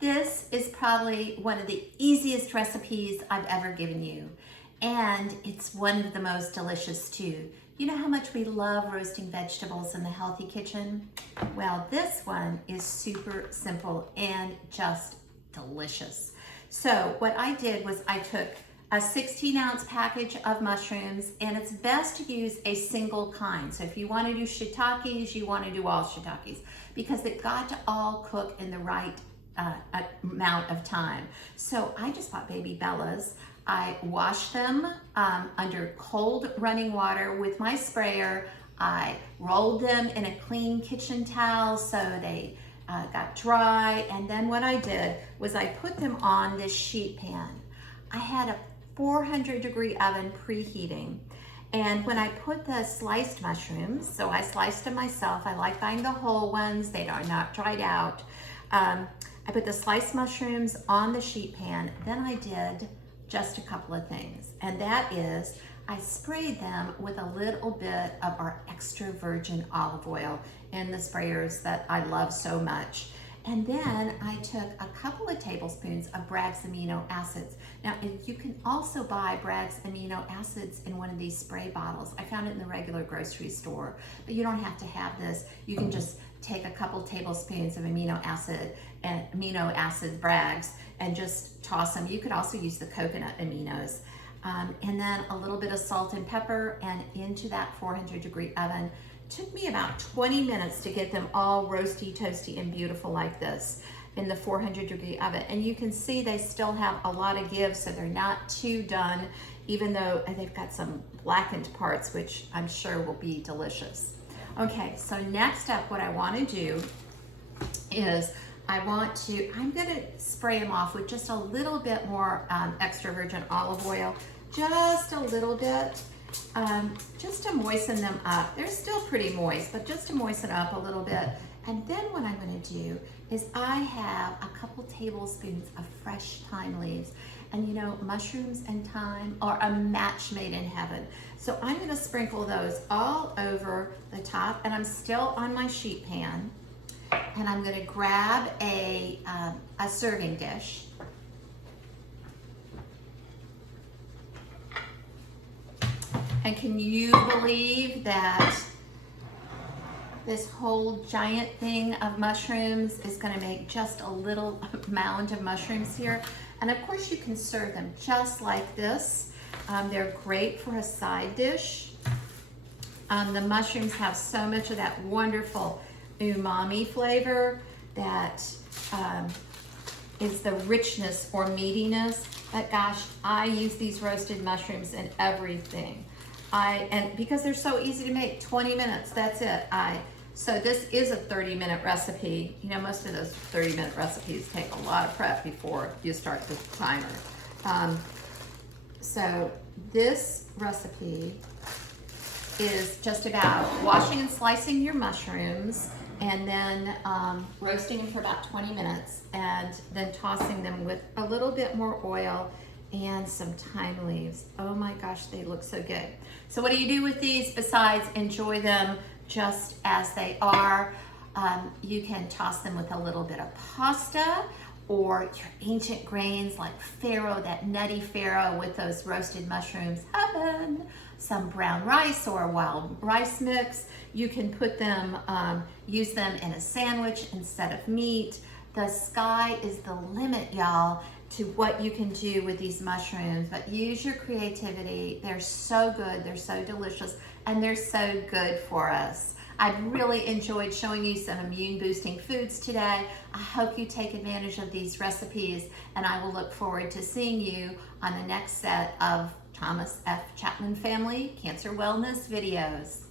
This is probably one of the easiest recipes I've ever given you, and it's one of the most delicious too. You know how much we love roasting vegetables in the healthy kitchen? Well, this one is super simple and just delicious. So what I did was I took a 16-ounce package of mushrooms, and it's best to use a single kind. So if you want to do shiitakes, you want to do all shiitakes because it got to all cook in the right amount of time. So I just bought baby Bellas. I washed them under cold running water with my sprayer. I rolled them in a clean kitchen towel so they got dry. And then what I did was I put them on this sheet pan. I had a 400-degree oven preheating. And when I put the sliced mushrooms, so I sliced them myself. I like buying the whole ones. They are not dried out. I put the sliced mushrooms on the sheet pan. Then I did just a couple of things. And that is, I sprayed them with a little bit of our extra virgin olive oil in the sprayers that I love so much. And then I took a couple of tablespoons of Bragg's amino acids. Now, you can also buy Bragg's amino acids in one of these spray bottles. I found it in the regular grocery store, but you don't have to have this. You can just take a couple tablespoons of amino acid Bragg's and just toss them. You could also use the coconut aminos. And then a little bit of salt and pepper, and into that 400-degree oven. Took me about 20 minutes to get them all roasty, toasty, and beautiful like this in the 400-degree oven. And you can see they still have a lot of give, so they're not too done, even though they've got some blackened parts, which I'm sure will be delicious. Okay, so next up, what I want to do is I'm gonna spray them off with just a little bit more extra virgin olive oil, just a little bit. Just to moisten them up. They're still pretty moist, but just to moisten up a little bit. And then what I'm going to do is I have a couple tablespoons of fresh thyme leaves. And you know, mushrooms and thyme are a match made in heaven. So I'm going to sprinkle those all over the top, and I'm still on my sheet pan. And I'm going to grab a serving dish. And can you believe that this whole giant thing of mushrooms is going to make just a little mound of mushrooms here? And of course you can serve them just like this. They're great for a side dish. The mushrooms have so much of that wonderful umami flavor that is the richness or meatiness. But gosh, I use these roasted mushrooms in everything. And because they're so easy to make, 20 minutes, that's it. So this is a 30-minute recipe. You know, most of those 30-minute recipes take a lot of prep before you start the timer. So this recipe is just about washing and slicing your mushrooms and then roasting them for about 20 minutes and then tossing them with a little bit more oil and some thyme leaves. Oh my gosh, they look so good. So what do you do with these besides enjoy them just as they are? You can toss them with a little bit of pasta or your ancient grains like farro, that nutty farro with those roasted mushrooms. Heaven! Some brown rice or a wild rice mix. You can put them, use them in a sandwich instead of meat. The sky is the limit, y'all, to what you can do with these mushrooms, but use your creativity. They're so good, they're so delicious, and they're so good for us. I've really enjoyed showing you some immune boosting foods today. I hope you take advantage of these recipes, and I will look forward to seeing you on the next set of Thomas F. Chapman Family Cancer Wellness videos.